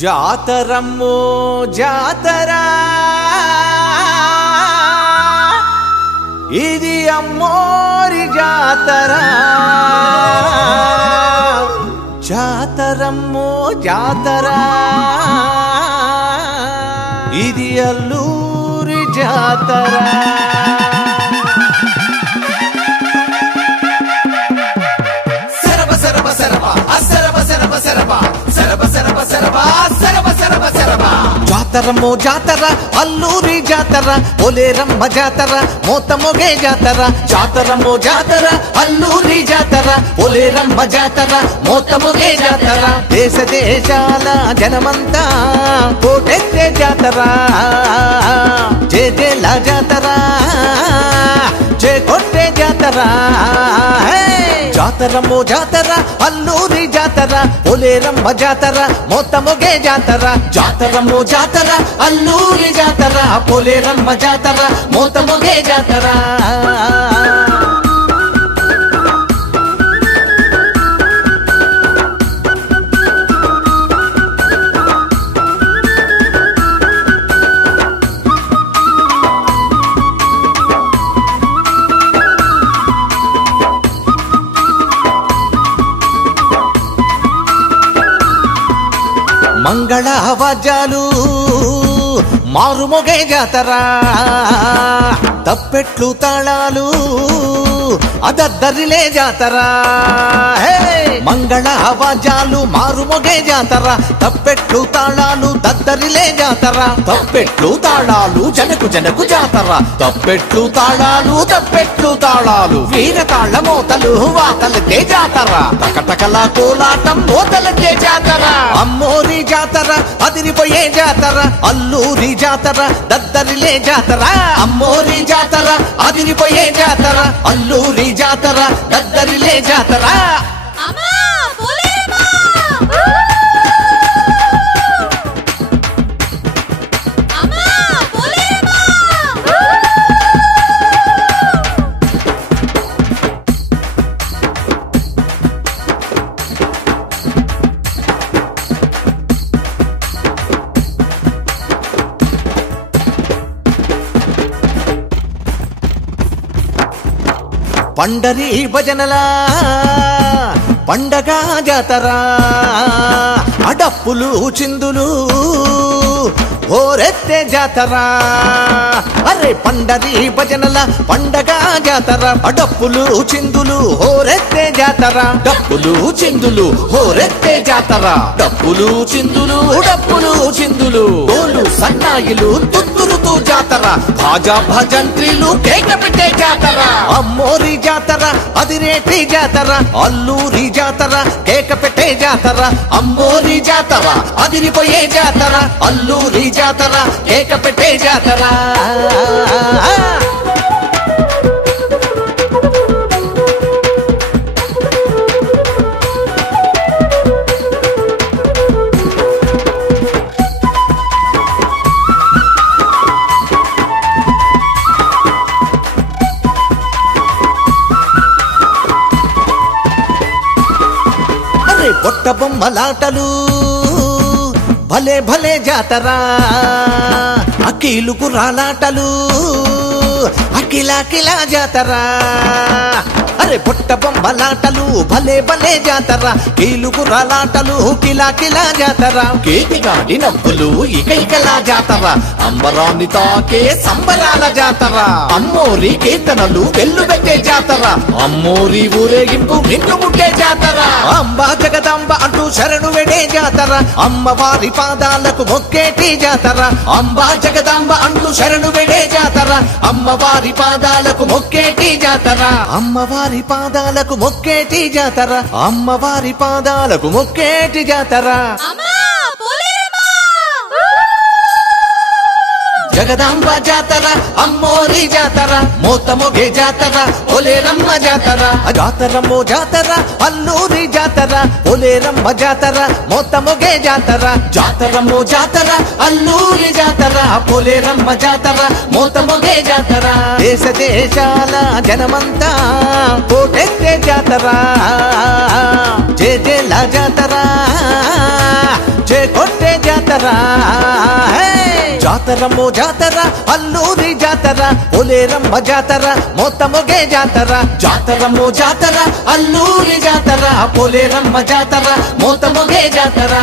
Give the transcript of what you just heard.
జాతరమ్మో జాతర ఇది అమ్మోరి జాతర జాతరమ్మో జాతర ఇది అల్లూరి జాతర జాతరమ్మో జాతర అల్లూరి జాతర పోలేరమ్మ జాతర మోతమొగే జాతర జాతరమ్మో జాతర అల్లూరి జాతర పోలేరమ్మ జాతర మోతమొగే జాతర దేశ దేశాల జనమంతా కోటెత్తే జాతర జే జేల జాతర జే కొట్టే జాతర జాతరమ్మో జాతర అల్లూరి జాతర పోలేరమ్మ జాతర మోతమొగే జాతర జాతరమ్మో జాతర అల్లూరి జాతర పోలేరమ్మ జాతర మోతమొగే జాతర మంగళ వాద్యాలు మారుమొగే జాతర తప్పెట్లు తాళాలు అదద్దరిలే జాతర మంగళ వాద్యాలు మారుమొగే జాతర తప్పెట్లు తాళాలు దద్దరిలే జాతర తప్పెట్లు తాళాలు జనకు జనకు జాతర తప్పెట్లు తాళాలు వీర తాళ మోతలు వాతలకే జాతర టకటకల కోలాటం మోతలకే జాతర అమ్మోరి జాతర అదిరిపోయే జాతర అల్లూరి జాతర దద్దరిలే జాతర అమ్మోరి జాతర అదిరిపోయే జాతర అల్లూరి జాతర దద్దరిలే జాతర పండరి భజనలా పండగ జాతర అడప్పులు చిందులు హోరెత్తే జాతర అరే పండరి భజనల పండగ జాతర అడప్పులు చిందులు హోరెత్తే జాతర డప్పులు చిందులు హోరెత్తే జాతర డప్పులు చిందులు డోలు సన్నాయిలు తుత్తురుతూ జాతర భాజా భజంత్రీలు కేక పెట్టే జాతర అమ్మోరి జాతర అదిరేటి జాతర అల్లూరి జాతర కేక పెట్టే జాతర అమ్మోరి జాతర అదిరిపోయే జాతర అల్లూరి జాతర కేక పెట్టే జాతర పొట్ట బొమ్మలాటలు భలే భలే జాతర అఖిలు గుర్రాలాటలు అఖిలా జాతర అరే పొట్ట బొమ్మలాటలు భలే భలే జాతర కీలు గుర్రాలాటలు కిలా జాతర కేతిగాడి నవ్వులు ఇకైకలా జాతర అంబరాన్ని తాకే సంబరాల జాతర అమ్మోరి కీర్తనలు వెల్లుబెట్టే జాతర అమ్మోరి ఊరేగింపు నిన్ను ముట్టే జాతర అంబా జగదాంబ అంటూ శరణు వెడే జాతర అమ్మవారి పాదాలకు మొక్కేటి జాతర అంబా జగదాంబ అంటూ శరణు వెడే జాతర అమ్మవారి పాదాలకు మొక్కేటి జాతర అమ్మవారి పాదాలకు మొక్కేటి జాతర అమ్మవారి పాదాలకు మొక్కేటి జాతర జగదాంబ జాతర అమ్మోరి జాతర మోతమొగే జాతర పోలేరమ్మ జాతర జాతరమ్మో జాతర అల్లూరి జాతర పోలేరమ్మ జాతర మోతమొగే జాతర జాతరమ్మో జాతర అల్లూరి జాతర పోలేరమ్మ జాతర మోతమొగే జాతర దేశ దేశాల జనమంతా కోటెత్తే జాతర జే జేల జాతర జే కొట్టే జాతర జాతర జాతరమ్మో జాతర అల్లూరి జాతర పోలేరమ్మ జాతర మోతమొగే జాతర జాతరమ్మో జాతర అల్లూరి జాతర పోలేరమ్మ జాతర మోతమొగే జాతర